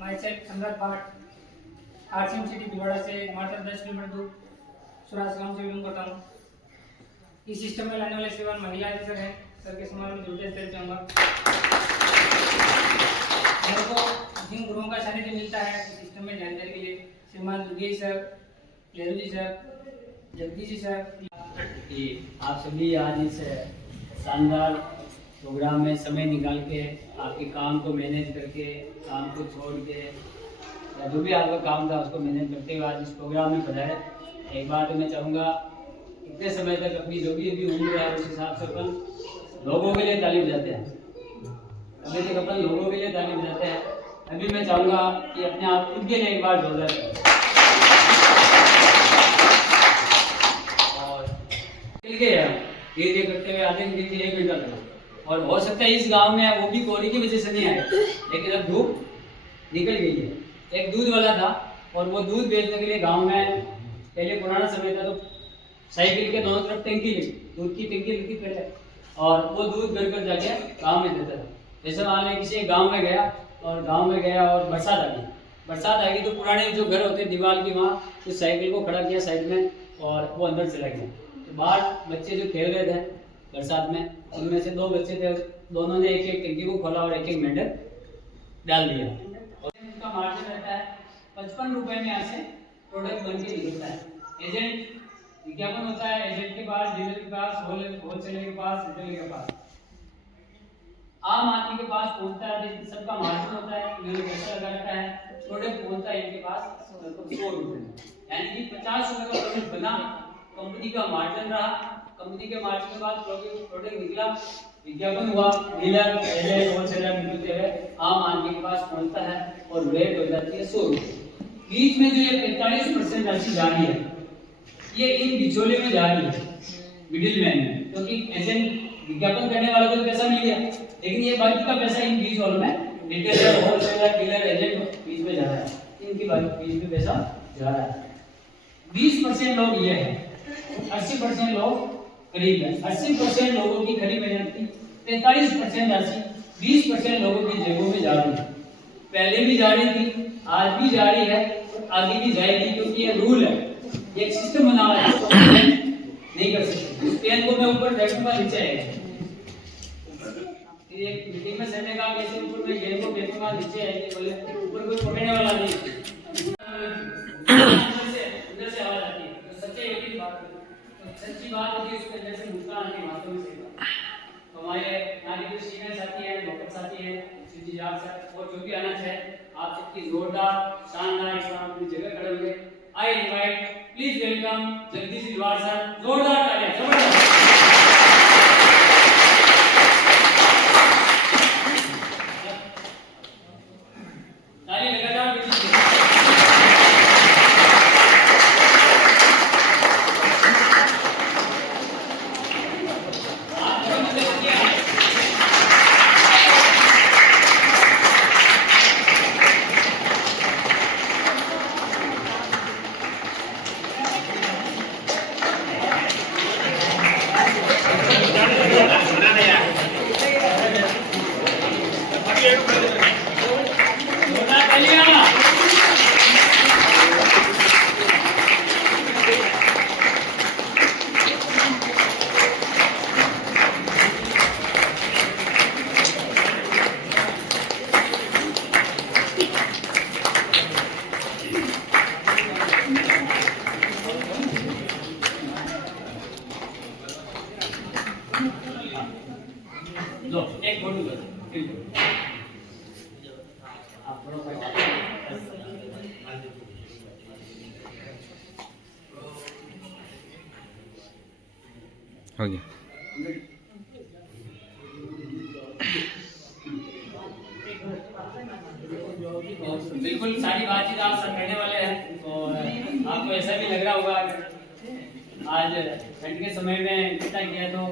myself सम्राट भाट, RCM city Bhilwara से मात्र 10 किलोमीटर दूर सुराज गांव से बिलोंग करता हूँ। इस सिस्टम में लाने वाले सेवा महिला अफसर हैं, सर के समारोह में जुड़ते रहते चाहूँगा। मेरे को जिन गुरुओं का सानिध्य मिलता है इस सिस्टम में जानकारी के लिए श्रीमान दुर्गेश सर, लेरू जी सर, जगदीश जी सर। आप सभी आज इस शानदार प्रोग्राम में समय निकाल के आपके काम को मैनेज करके, काम को छोड़ के, या जो भी आपका काम था उसको मैनेज करते हुए आज इस प्रोग्राम में पधारे। एक बात मैं चाहूँगा, इतने समय तक अपनी जो भी उम्र है उस हिसाब से अपन लोगों के लिए ताली बजाते हैं। अभी तक अपन लोगों के लिए ताली बजाते हैं। अभी मैं चाहूँगा कि अपने आप खुद के लिए एक बार जोरदार करें और धीरे करते हुए आधे घंटे की 1 घंटा लगा। और हो सकता है इस गांव में वो भी कोहरे की वजह से नहीं आए, लेकिन अब धूप निकल गई है। एक दूध वाला था और वो दूध बेचने के लिए गांव में, पहले पुराना समय था तो साइकिल के दोनों तरफ टंकी लगी, दूध की टंकी लगती पहले, और वो दूध घर घर जाके गांव में देता था। जैसे मान लें किसी गांव में गया और बरसात आ गई तो पुराने जो घर होते दीवार की वहाँ उस साइकिल को खड़ा किया साइड में और वो अंदर चला गया। तो बाहर बच्चे जो खेल रहे थे बरसात में, उनमें से 2 बच्चे थे, दोनों ने एक टंकी को खोला और एक मेंढक डाल दिया। और उसका मार्जिन रहता है 55 रुपए में। यहाँ से प्रोडक्ट बन के निकलता है। एजेंट विज्ञापन होता है, एजेंट के पास, डीलर के पास, होलसेलर के पास, रिटेलर के पास, आम आदमी के पास पहुंचता है। सबका मार्जिन होता है, इन्होंने पैसा लगा रखा है, प्रोडक्ट पहुंचता है इनके पास 100 रुपए में, यानी कि 50 रुपए का प्रोडक्ट बना, कंपनी का मार्जिन रहा, कंपनी के मार्जिन के बाद प्रोडक्ट निकला, विज्ञापन हुआ, डीलर एजेंट होलसेलर निकलते हुए आम आदमी के पास पहुंचता है और रेट हो जाती है 100 रुपए। बीच में जो ये 45% राशि जा रही है ये इन बिचौले में जा रही है, मिडिल मैन में, क्योंकि एजेंट विज्ञापन करने वालों को तो पैसा मिल गया, लेकिन ये बाकी का पैसा इन बीच वालों में, रिटेलर, होलसेलर, डीलर, एजेंट बीच में जा रहा है, इनकी बीच में पैसा जा रहा है। 20% लोग ये है, 80% लोग करीब है। 80% लोगों की खरी मेहनत की 43% राशि 20% लोगों की जेबों में जा रही है। पहले भी जा रही थी, आज भी जा रही है और आगे भी जाएगी, क्योंकि ये रूल है, एक सिस्टम बना हुआ है, नहीं कर सकते। उस पेन को मैं ऊपर रखूंगा, नीचे आएगा। एक मीटिंग में सर ने कहा कैसे ऊपर मैं गेंद को फेंकूंगा, नीचे आएगी, बोले ऊपर कोई पकड़ने वाला नहीं, अंदर से आवाज आती है। तो सच्चाई होती है, सच्ची बात होती है, उसके अंदर से मुस्कान आती है, वास्तव में सही बात। तो हमारे यहाँ के जो सीनियर साथी हैं, डॉक्टर साथी हैं, सिद्धि जाट सर, और जो भी आना चाहे, आप सबकी जोरदार शानदार इस बार अपनी जगह खड़े होंगे। I invite, please welcome Jagdish Dilwar sir, जोरदार तालियां, जबरदस्त ताली लगातार बजीए। लो एक फोटो कर, आप थोड़ा हो गया। बिल्कुल सारी बातचीत आप सब करने वाले हैं, और आपको ऐसा भी लग रहा होगा आज ठंड के समय में इकट्ठा किया, तो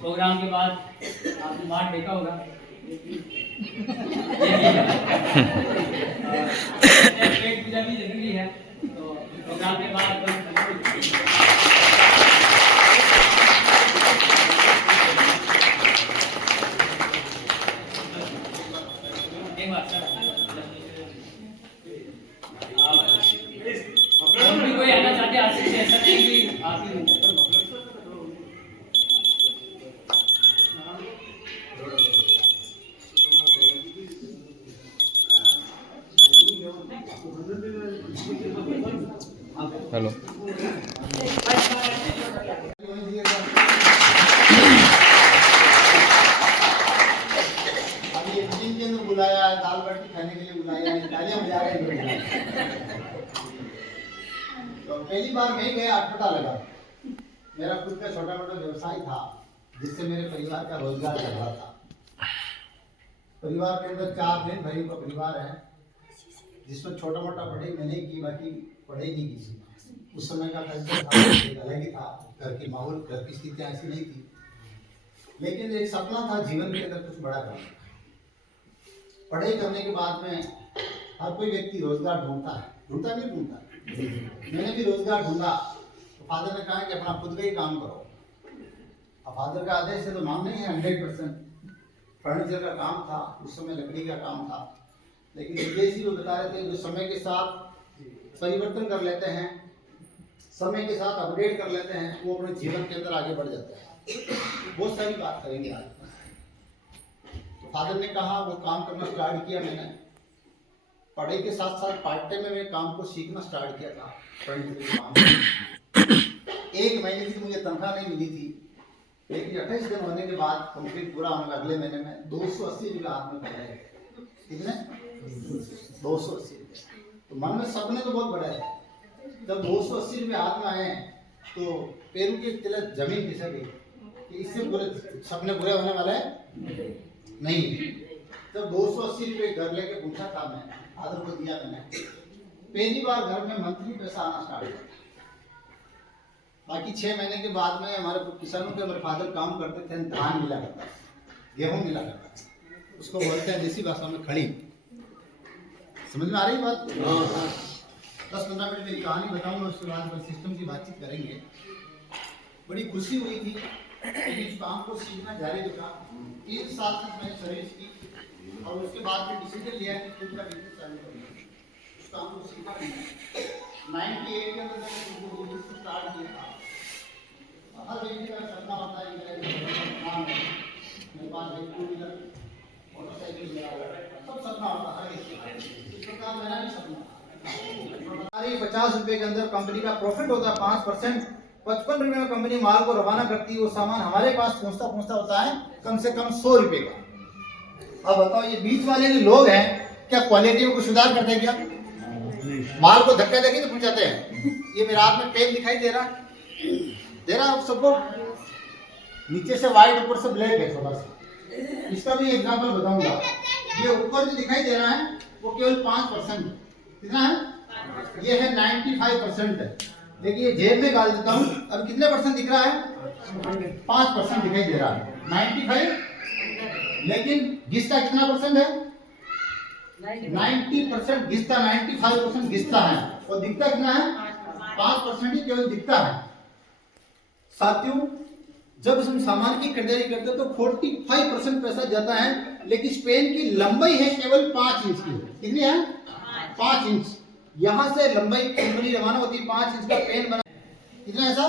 प्रोग्राम के बाद आपने बाहर देखा होगा पेट पूजा भी जरूरी है, तो प्रोग्राम के बाद एक बार आप ही हेलो। अभी एक दिन के अंदर बुलाया, दाल बाटी खाने के लिए बुलाया, तालियां बजा रहे हैं। तो पहली बार मैं गया, अटपटा लगा। मेरा खुद का छोटा मोटा व्यवसाय था जिससे मेरे परिवार का रोजगार चल रहा था। परिवार के अंदर 4 बहन भाइयों का परिवार है, जिसमें छोटा मोटा पढ़ाई मैंने की, बाकी पढ़ाई नहीं की। उस समय का कल्चर था, एक अलग ही था। घर की माहौल, घर की स्थितियाँ ऐसी नहीं थी, लेकिन एक सपना था जीवन के अंदर कुछ बड़ा करना। पढ़ाई करने के बाद में हर कोई व्यक्ति रोजगार ढूंढता है, ढूंढता नहीं ढूंढता। मैंने भी रोजगार ढूंढा, तो फादर ने कहा कि अपना खुद का ही काम करो। अब फादर का आदेश है तो नाम नहीं है 100%। फर्नीचर का काम था, उस समय लकड़ी का काम था, लेकिन विदेशी लोग बता रहे थे जो समय के साथ परिवर्तन कर लेते हैं, समय के साथ अपडेट कर लेते हैं, वो अपने जीवन के अंदर आगे बढ़ जाते हैं। बहुत सारी बात करेंगे आज। तो फादर ने कहा, वो काम करना स्टार्ट किया मैंने। पढ़ाई के साथ साथ पार्ट टाइम में मैं काम को सीखना स्टार्ट किया था। एक महीने की मुझे तनख्वाह नहीं मिली थी, लेकिन 28 दिन होने के बाद कंप्लीट पूरा होने का अगले महीने में 280 रुपये हाथ में पड़े। कितने? 280 रुपये। तो मन में सपने तो बहुत बड़े हैं। जब 280 रुपये हाथ में आए तो पैरों के तले जमीन खिसक गई कि इससे पूरे सपने पूरे होने वाले नहीं। जब 280 रुपये घर लेके पूछा था, मैं फादर को दिया मैंने, पहली बार घर में मंथली पैसा आना स्टार्ट हुआ। बाकी 6 महीने के बाद में हमारे किसानों के हमारे फादर काम करते थे, धान मिला करता, गेहूं मिला करता, उसको बोलते हैं देसी भाषा में खड़ी। समझ में आ रही बात? 10-15 मिनट मेरी कहानी बताऊंगा, उसके बाद सिस्टम की बातचीत करेंगे। बड़ी खुशी हुई थी कि इस काम को सीखना जारी रखा। 3 साल तक मैंने सर्विस की और उसके बाद में डिसीजन लिया कि खुद का बिजनेस चालू करूंगा। उस काम को सीखा मैंने 98 के अंदर मैंने बिजनेस स्टार्ट किया था। हर व्यक्ति का सपना होता है कि मेरे पास एक 2 व्हीलर मोटरसाइकिल मेरा सब सपना होता है। इस प्रकार मेरा भी सपना 50 रुपए के अंदर कंपनी का प्रॉफिट होता है 5%। 55 रुपए में कंपनी माल को रवाना करती है, वो सामान हमारे पास पहुंचता होता है कम से कम 100 रुपए का। अब बताओ, ये बीच वाले जो लोग हैं, क्या क्वालिटी में कुछ सुधार करते हैं? क्या माल को धक्का देके तो पहुंचाते हैं? ये मेरे हाथ में पेन दिखाई दे रहा आप सबको? नीचे से व्हाइट, ऊपर से ब्लैक है थोड़ा सा। इसका भी एग्जांपल बताऊंगा। ये ऊपर जो दिखाई दे रहा है वो केवल 5%। कितना है? ये है 95% है। देखिए जेब में डाल देता हूँ, अब कितने परसेंट दिख रहा है? 5% दिखाई दे रहा है। 95, लेकिन घिसता कितना परसेंट है? 90% घिसता, 95% घिसता है, और दिखता कितना है? 5% ही केवल दिखता है। साथियों, जब हम सामान की खरीदारी करते हैं तो 45% पैसा जाता है, लेकिन इस पेन की लंबाई है केवल 5 इंच की। कितनी है? 5 इंच। यहाँ से लंबाई कंपनी रवाना होती है, 5 इंच का पेन बना। कितना ऐसा?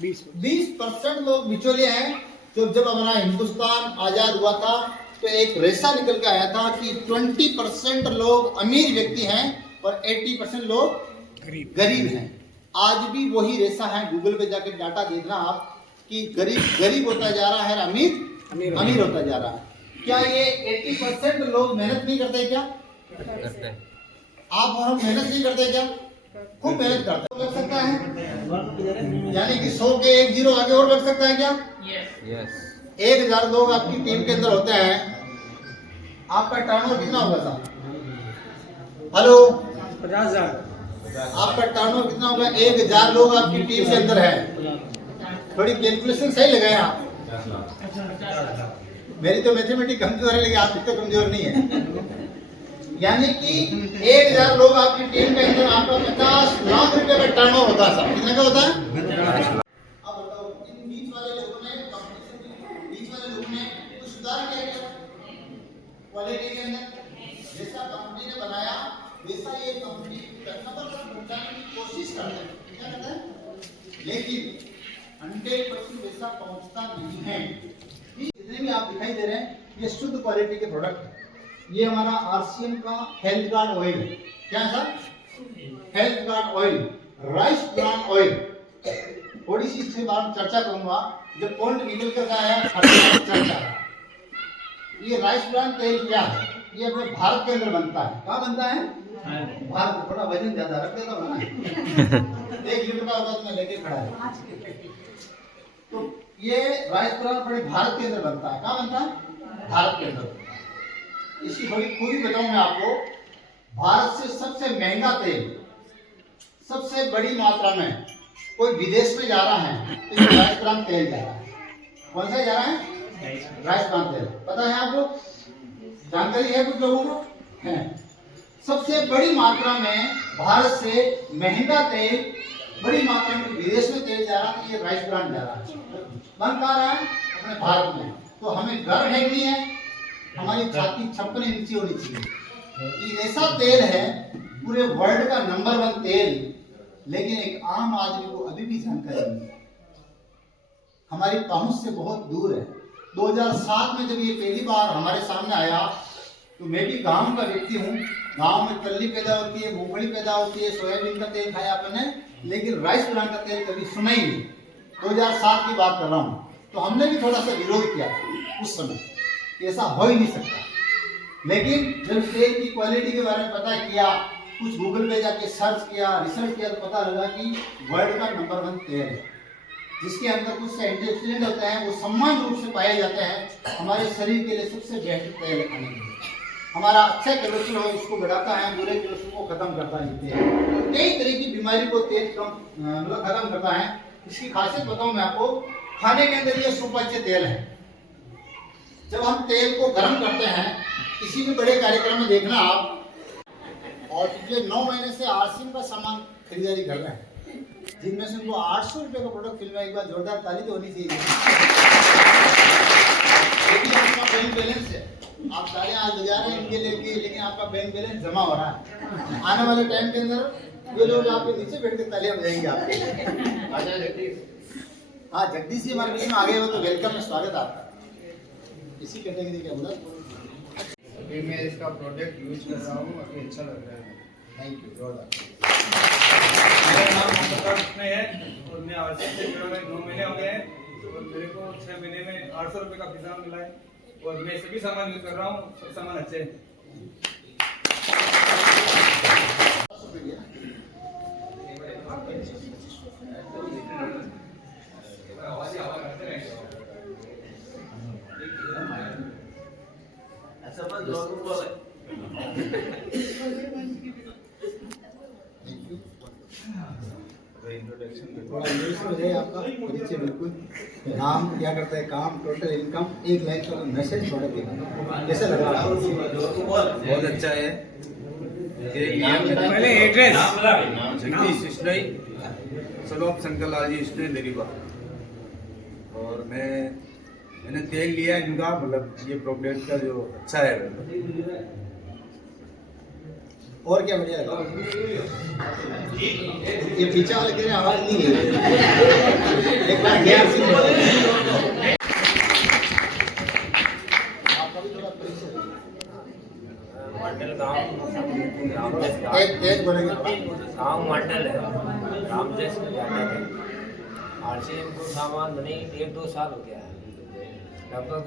20% लोग बिचौलिए हैं। तो जब हमारा हिंदुस्तान आजाद हुआ था तो एक रेसा निकल के आया था कि 20% लोग अमीर व्यक्ति हैं और 80% लोग गरीब हैं। आज भी वही रेसा है। गूगल पे जाकर डाटा देखना आप कि गरीब गरीब होता जा रहा है, अमीर होता जा रहा है। क्या ये 80% लोग मेहनत नहीं करते? क्या करते हैं? आप और हम मेहनत नहीं करते? क्या खूब मेहनत करते हैं। लग सकता है, यानी कि 100 के 1 0 आगे और लग सकता है। क्या? यस। 1000 लोग आपकी टीम के अंदर होते हैं, आपका टर्नओवर कितना होगा साहब? हेलो, 50,000। आपका टर्नओवर कितना होगा? 1000 लोग आपकी टीम के अंदर है। थोड़ी कैलकुलेशन सही लगाए आप। मेरी तो मैथमेटिक्स कमजोर है, लेकिन आपकी तो कमजोर नहीं है। यानी कि 1000 लोग आपकी टीम के अंदर, आपका 50 लाख रुपए का टर्नओवर होता है साहब। कितने का होता है? अब बताओ, इन बीच वाले लोगों ने, कंपटीशन बीच वाले लोगों ने कुछ सुधार किया क्या क्वालिटी के अंदर? जैसा कंपनी ने बनाया वैसा ये कंपनी कस्टमर तक पहुंचाने की कोशिश करते हैं। क्या करते हैं? लेकिन 100% वैसा पहुंचता नहीं है। जितने भी आप दिखाई दे रहे हैं ये शुद्ध क्वालिटी के प्रोडक्ट है। ये हमारा आरसीएम का हेल्थ गार्ड ऑयल है। क्या है sir? Health guard oil, rice brand oil. थोड़ी सी इसके बारे में चर्चा करूंगा। जब पॉइंट निकल कर आया चर्चा, ये राइस ब्रांड तेल क्या है? ये अपने भारत के अंदर बनता है। कहाँ बनता है? भारत में। थोड़ा वजन ज्यादा रख देता हूँ ना 1 लीटर का होता तो मैं लेके खड़ा है। तो ये राइस ब्रांड अपने भारत के अंदर बनता है। कहाँ बनता है? भारत के अंदर। इसकी बड़ी खूबी बताऊं मैं आपको। भारत से सबसे महंगा तेल सबसे बड़ी मात्रा में कोई विदेश में जा रहा है तो ये राइस ब्रांड तेल जा रहा है। कौन सा जा रहा है? राइस ब्रांड तेल। पता है आपको? जानकारी है कुछ लोगों को? है। सबसे बड़ी मात्रा में भारत से महंगा तेल बड़ी मात्रा में विदेश में तेल जा रहा है, ये राइस ब्रांड जा रहा है। बन पा रहा है अपने भारत में। तो हमें गर्व है नहीं है? हमारी छाती 56 इंची होनी चाहिए। ये ऐसा तेल है पूरे वर्ल्ड का नंबर 1 तेल, लेकिन एक आम आदमी को अभी भी जानकारी नहीं है। हमारी पहुंच से बहुत दूर है। 2007 में जब ये पहली बार हमारे सामने आया तो मैं भी गांव का व्यक्ति हूँ। गांव में तल्ली पैदा होती है, मूंगफली पैदा होती है, सोयाबीन का तेल खाया आपने, लेकिन राइस ब्रांड का तेल कभी सुना ही नहीं। 2007 की बात कर रहा हूँ। तो हमने भी थोड़ा सा विरोध किया उस समय, ऐसा हो ही नहीं सकता। लेकिन जब तेल की क्वालिटी के बारे में पता किया, कुछ गूगल पे जाके सर्च किया, रिसर्च किया, तो पता लगा कि वर्ल्ड का नंबर 1 तेल है, जिसके अंदर कुछ एंटीऑक्सीडेंट होते हैं, वो समान रूप से पाए जाते हैं। हमारे शरीर के लिए सबसे बेस्ट तेल है खाने के लिए। हमारा अच्छा कोलेस्ट्रॉल है उसको बढ़ाता है, बुरे कोलेस्ट्रॉल को खत्म करता है तेल। कई तरह की बीमारी को तेल मतलब खत्म करता है। इसकी खासियत बताऊं मैं आपको। खाने के अंदर ये सुपाच्य तेल है। जब हम तेल को गर्म करते हैं, किसी भी बड़े कार्यक्रम में देखना आप, और पिछले 9 महीने से आरसीएम का सामान खरीदारी कर रहे हैं, जिनमें से उनको 800 रुपये का प्रोडक्ट फिल्म एक बार जोरदार ताली तो होनी चाहिए। लेकिन आपका बैंक बैलेंस है, आप तालियां आज बजा रहे हैं इनके लेके, लेकिन आपका बैंक बैलेंस जमा हो रहा है। आने वाले टाइम के अंदर ये लोग आपके नीचे बैठ के तालियां बजाएंगे आपके। हाँ, जगदीश जी हमारे बीच में आ गए हो तो वेलकम है, स्वागत आपका। इसी कैटेगरी के अंदर अभी मैं इसका प्रोडक्ट यूज कर रहा हूँ, अभी अच्छा लग रहा है। Thank you. मेरा नाम मोहम्मद कृष्ण है और मैं आरसीएम से जुड़ा हुआ 9 महीने हो गए हैं और मेरे को 6 महीने में 800 रुपये का वीज़ा मिला है और मैं सभी सामान यूज कर रहा हूँ, सब सामान अच्छे हैं। थोड़ा इंग्लिश में है आपका परिचय, बिल्कुल नाम, क्या करता है काम, टोटल इनकम, 1 लाख का मैसेज प्रोडक्ट देगा। कैसा लग रहा है? बहुत अच्छा है। पहले एड्रेस जगदीश स्टेई, सलोप शंकर लाल जी स्टेई दरीबा। और मैंने तेल लिया इनका, मतलब ये प्रोडक्ट का जो अच्छा है। और क्या बढ़िया लगा? ये पीछे वाले के लिए आवाज नहीं है। एक बार ध्यान से आपका भी थोड़ा परिचय मंडल गाँव तेज बोलेंगे। गाँव मंडल है, रामदेश में जाते थे। आरसीएम को सामान बने 1-2 साल हो गया है। लगभग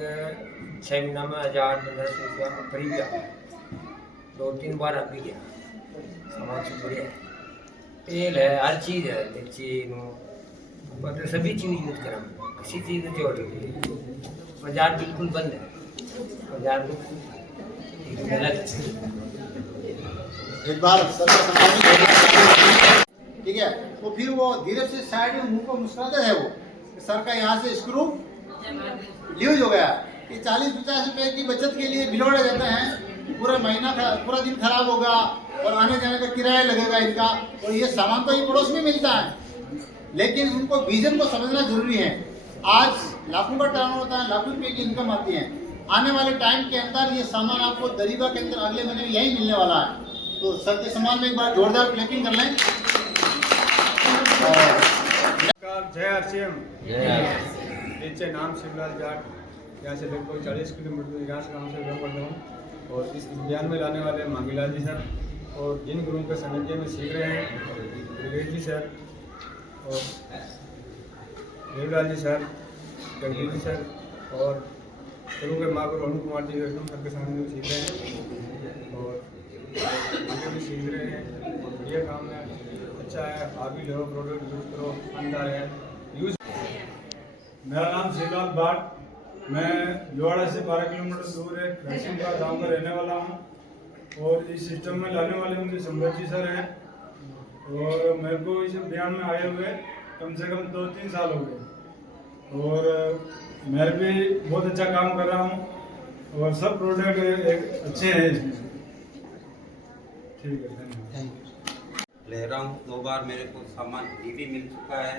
6 महीना में 1000-1500 रुपया खरीद गया। 2-3 बार अब भी गया। सामान सब बढ़िया है, तेल है, हर चीज़ है, मिर्ची मतलब सभी चीज़ यूज करा, किसी चीज़ में जोड़ नहीं। बाजार बिल्कुल बंद है, बाजार बिल्कुल गलत। एक बार सर का सम्मान, ठीक है, तो फिर वो धीरे से साइड में मुंह को मुस्कुराते है वो, सर का यहाँ से स्क्रू ल्यूज हो गया कि 40-50 रुपए की बचत के लिए भिड़ोड़े जाते हैं। पूरा महीना पूरा दिन खराब होगा और आने जाने का किराया लगेगा इनका, और ये सामान तो ये पड़ोस में मिलता है, लेकिन उनको विजन को समझना जरूरी है। आज लाखों का टर्न होता है, लाखों रुपये की इनकम आती है। आने वाले टाइम के अंदर ये सामान आपको दरीबा के अंदर अगले महीने में यही मिलने वाला है। तो सर के सामान में एक बार जोरदार क्लैपिंग कर लें। नमस्कार, जय आरसीएम। नीचे नाम शिवलाल जाट, यहाँ से लगभग 40 किलोमीटर यहाँ से गाँव से बिलोंग करता हूँ। और इस अभियान में लाने वाले मांगीलाल जी सर और जिन गुरुओं के सानिध्य में सीख रहे हैं ब्रिगेड जी सर और देवलाल जी सर, जगदीश जी सर और गुरु के माँ गुरु अरुण कुमार जी सर के सामने में सीख रहे हैं और भी सीख रहे हैं। बढ़िया काम है, अच्छा है। आप भी लो, प्रोडक्ट यूज करो, अंदर है यूज। मेरा नाम शिवलाल भाट, मैं लोहाड़ा से 12 किलोमीटर दूर है वैक्सीन का गाँव का रहने वाला हूँ और इस सिस्टम में लाने वाले मुझे सम्राट जी सर हैं और मेरे को इस अभियान में आए हुए कम से कम 2-3 साल हो गए और मैं भी बहुत अच्छा काम कर रहा हूँ और सब प्रोडक्ट एक अच्छे हैं इसमें। ठीक है, धन्यवाद। ले रहा हूँ 2 बार मेरे को सामान फ्री भी मिल चुका है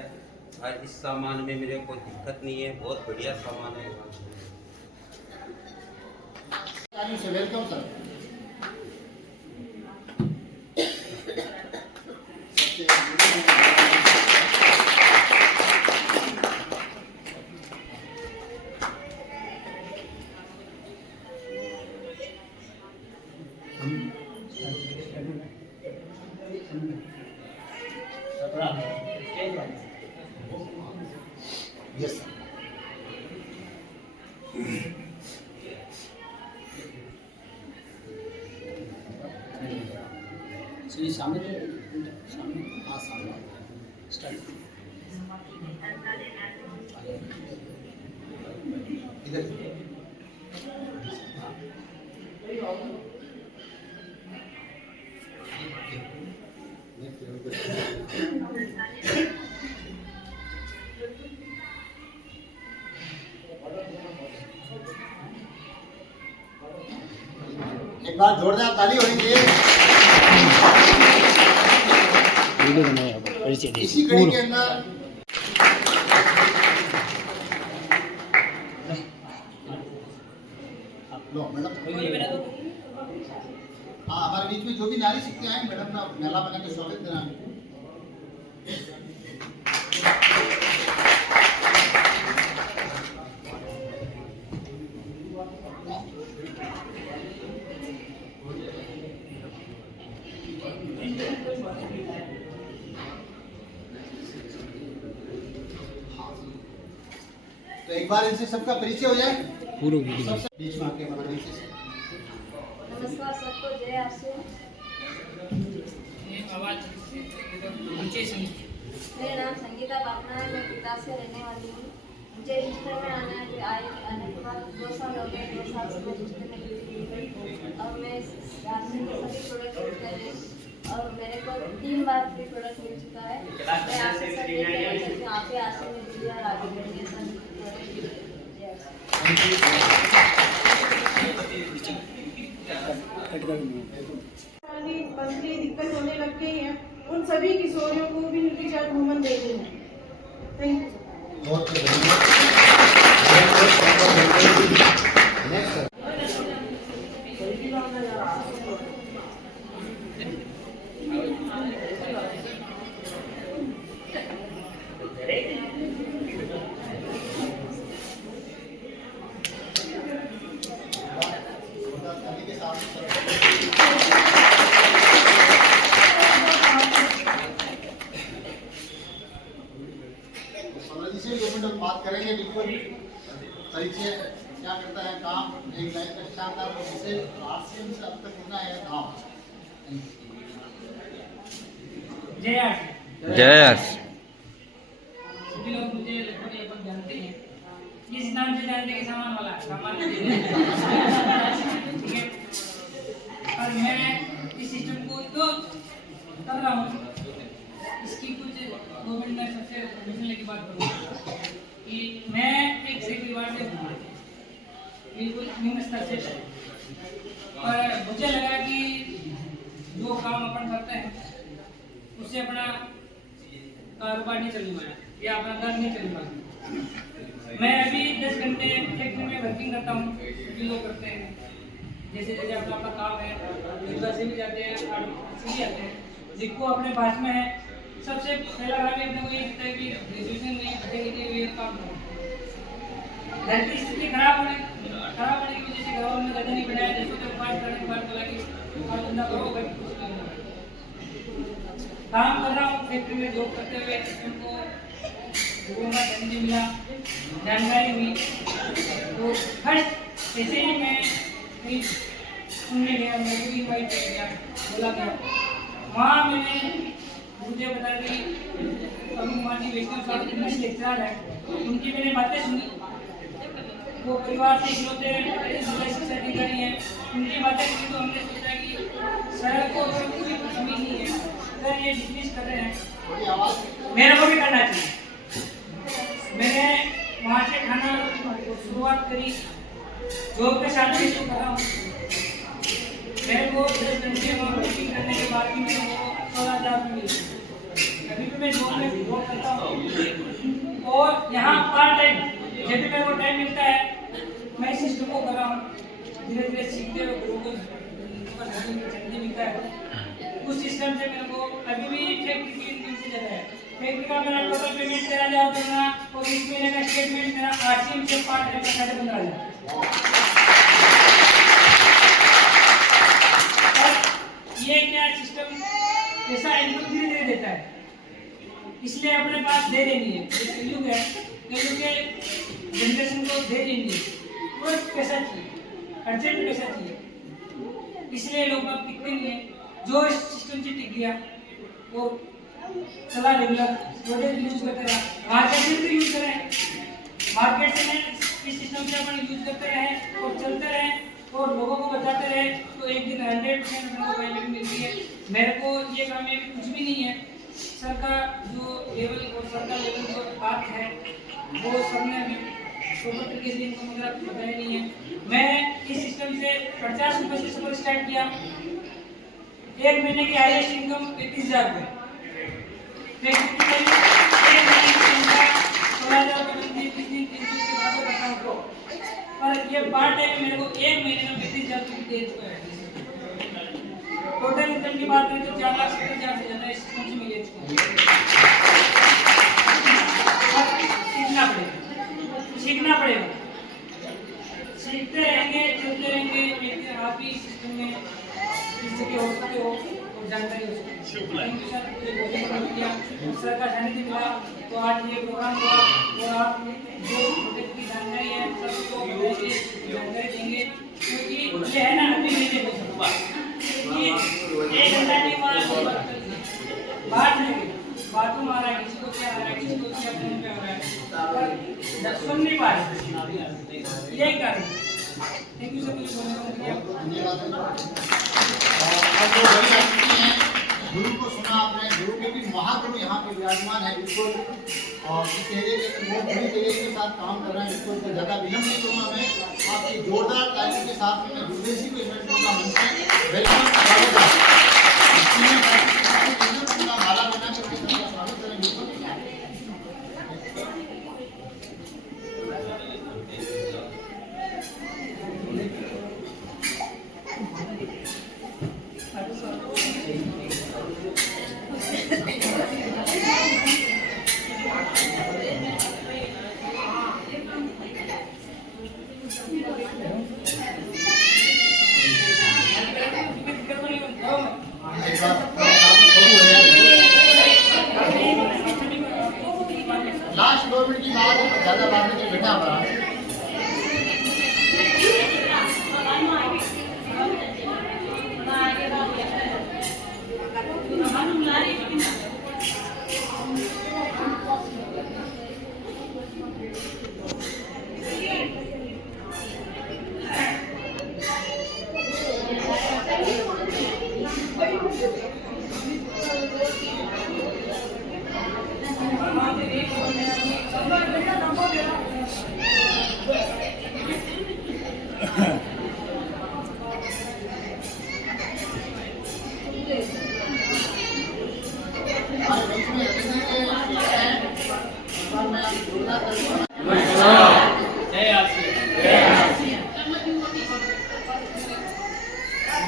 और इस सामान में मेरे को दिक्कत नहीं है, बहुत बढ़िया सामान है। Welcome sir. Yes sir. सामने हाँ सामने स्टार्ट इधर एक बार जोरदार ताली होनी चाहिए। इसी कड़ी के अंदर लो मैडम। हाँ, हमारे बीच में जो भी नारी शक्ति आए मैडम का मेला बना के स्वागत देना। तो एक बार इनसे सबका परिचय हो जाए। सबसे बीच में आके हमारा नीचे से नमस्कार सबको, जय आरसीएम। मेरा नाम संगीता बापना है, मैं पिता से रहने वाली हूँ। मुझे रिश्ते में आने के बाद 2 साल हो गए। 2 साल से मैं रिश्ते में जुड़ी हुई और मैं आरसीएम के सभी प्रोडक्ट यूज कर रही हूँ और मेरे को 3 बार फ्री प्रोडक्ट मिल चुका है। मैं आपसे सब ये कहना चाहती हूँ, आप आरसीएम में जुड़िए और आगे बढ़िए सर। मंथली दिक्कत होने लग गई है, उन सभी किशोरियों को भी न्यूट्रीचार्ज वुमन देनी है। Thank you. बहुत धन्यवाद। बात करेंगे बिल्कुल परिचय क्या करता है काम, एक लाइन का शानदार जिसे आरसीएम से अब तक होना है काम। जय आर्ट। सभी लोग मुझे लगभग ये बात जानते हैं, इस नाम से जानते हैं सामान वाला सामान ठीक है। और मैं इस सिस्टम को तो कर रहा हूँ, इसकी कुछ 2 मिनट में सबसे पूछने की बात करूँगा कि मैं एक से परिवार से बिल्कुल निम्न स्तर से, और मुझे लगा कि जो काम अपन करते हैं उससे अपना कारोबार नहीं चलने वाला या अपना घर नहीं चलने वाला। मैं अभी 10 घंटे फैक्ट्री में वर्किंग करता हूँ, जो लोग करते हैं जैसे जैसे अपना काम है, से भी जाते हैं, भी आते हैं। जिनको अपने पास में है सबसे पहला काम अपने को ये दिखता है कि ग्रेजुएशन में पढ़ने के लिए काम करो। घर की स्थिति खराब होने की वजह से गाँव में ज़्यादा नहीं बढ़ाया, जैसे तो पाँच करने के बाद बोला कि काम धंधा करो, भाई कुछ नहीं होगा। काम कर रहा हूँ फैक्ट्री में जॉब करते हुए, उनको लोगों का धंधे मिला, जानकारी हुई। तो फर्स्ट ऐसे ही मैं कहीं सुनने गया, मेरे को इन्वाइट किया गया, बोला गया। वहाँ मैंने मुझे बता दी अरुण कुमार जी वैष्णव साहब इंग्लिश लेक्चरर है, उनकी मैंने बातें सुनी। वो परिवार से इकलौते जिला शिक्षा अधिकारी हैं, उनकी बातें सुनी तो हमने सोचा कि सर को कोई कमी नहीं है, अगर ये डिसमिस कर रहे हैं मेरे को भी करना चाहिए। मैंने वहाँ से खाना शुरुआत करी, जॉब के साथ भी शुरू कर रहा हूँ। मेरे को 10 घंटे वहाँ वर्किंग करने के बाद भी मेरे को 16,000 मिली। अभी भी मैं जॉब में जॉब करता हूँ और यहाँ पार्ट टाइम जब भी मेरे को टाइम मिलता है मैं इस सिस्टम को कर रहा हूँ। धीरे धीरे सीखते हुए लोगों को चलने मिलता है। उस सिस्टम से मेरे को अभी भी फैक्ट्री की इनकम से ज़्यादा है। फैक्ट्री का मेरा टोटल पेमेंट 13,000 देना और इस महीने का स्टेटमेंट मेरा RCM से पार्ट है 15,500। ये क्या सिस्टम पैसा इनकम धीरे धीरे देता है, इसलिए अपने पास दे देनी है। कलयुग है, कलयुग के जनरेशन को दे देनी है, तुरंत पैसा चाहिए, अर्जेंट पैसा चाहिए, इसलिए लोग अब टिकते नहीं है। जो इस सिस्टम से टिक गया वो चला रेगुलर, प्रोडक्ट यूज करते रहा, मार्केट से भी यूज करें, मार्केट से इस सिस्टम से अपन यूज करते रहे और चलते रहे और लोगों को बताते रहे तो एक दिन 100% अपने को वैल्यू मिलती है। मेरे को ये काम में कुछ भी नहीं है। सर का जो लेवल और सर का लेवल जो बात है वो सर ने अभी टोटल तरीके से इनको मुझे बताया नहीं है। मैं इस सिस्टम से 50 रुपये से सफर स्टार्ट किया। एक महीने की हाईएस्ट इनकम 35,000 रुपये, पर ये पार्ट टाइम मेरे को एक महीने में 35,000 रुपये दे चुका है। टोटल इनकम की बात करें तो 4,70,000 से ज़्यादा इस सिस्टम से मिले सीखना पड़ेगा, सीखते रहेंगे, चलते रहेंगे, आप ही सिस्टम में इसके हो सकते हो और जानकारी हो सकती है। सर का सानिध्य मिला तो आज ये प्रोग्राम हुआ और आप जो प्रोजेक्ट की जानकारी है सबको जानकारी देंगे, क्योंकि ये है ना अभी महीने एक घंटा की बात नहीं, बातों आ रहा है, किसी को क्या आ रहा है, किसी को क्या फोन पे हो रहा है, सुन नहीं पा रहे, यही कारण। थैंक यू सर, मुझे बोलने को गुरु को सुना आपने, गुरु के भी महागुरु यहाँ पे विराजमान है बिल्कुल, और इस एरिया के लोग पूरी तरीके के साथ काम कर रहे हैं। बिल्कुल ज़्यादा विलम्ब नहीं करूँगा मैं, आपकी जोरदार ताली के साथ में गुरुदेव जी को इन्वाइट करूँगा मंच पे। वेलकम, स्वागत है। माला बना करके सबका स्वागत करें बिल्कुल। लास्ट 2 मिनट की बात है, ज़्यादा बात नहीं, बैठा हमारा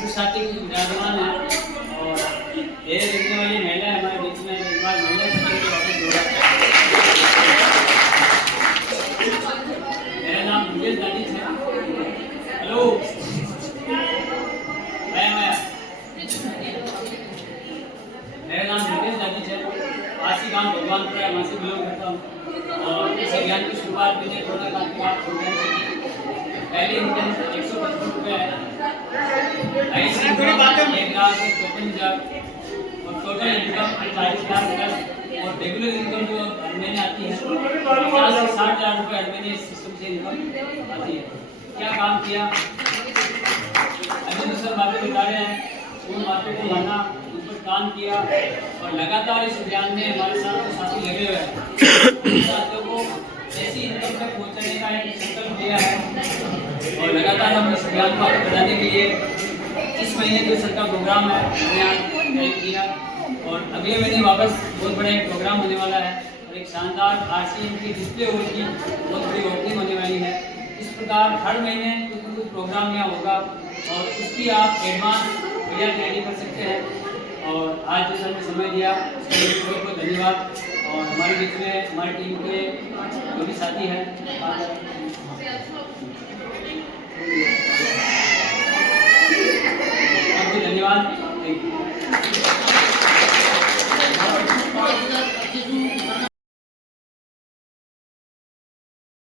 साथी विराजमान है और ये देखने वाली महिला हमारे बीच में एक बार मेरा नाम नितेश जागीच है, पासी गांव भगवानपुर है, वहाँ से बिलोंग करता हूँ। और इस अभियान की शुरुआत मैंने कोरोना काल के बाद प्रोग्राम से की। पहले इनकम 155 रुपये है, 1,54,000 और टोटल इनकम 40 लाख प्लस और रेगुलर इनकम जो हर महीने आती है 50 से 60,000 रुपये हर महीने इस सिस्टम से इनकम आती है। क्या काम किया अभी तो सर बातें बता रहे हैं, उन बातों को माना, उस पर काम किया और लगातार इस अभियान में हमारे साथ तो साथी लगे हुए हैं। साथियों को ऐसी इनकम तक पहुँचाने का एक संकल्प लिया है और लगातार हम इस अभियान को आगे बढ़ाने के लिए इस महीने जो सर का प्रोग्राम है हमने तय किया और अगले महीने वापस बहुत बड़ा एक प्रोग्राम होने वाला है और एक शानदार RCM की डिस्प्ले हॉल की बहुत बड़ी ओपनिंग होने वाली है। इस प्रकार हर महीने कुछ प्रोग्राम यहाँ होगा और उसकी आप एडवांस बढ़िया तैयारी कर सकते हैं। और आज जो सर ने समय दिया उसके लिए बहुत बहुत धन्यवाद। और हमारे बीच में हमारी टीम के जो भी साथी हैं बहुत बहुत धन्यवाद। Thank you.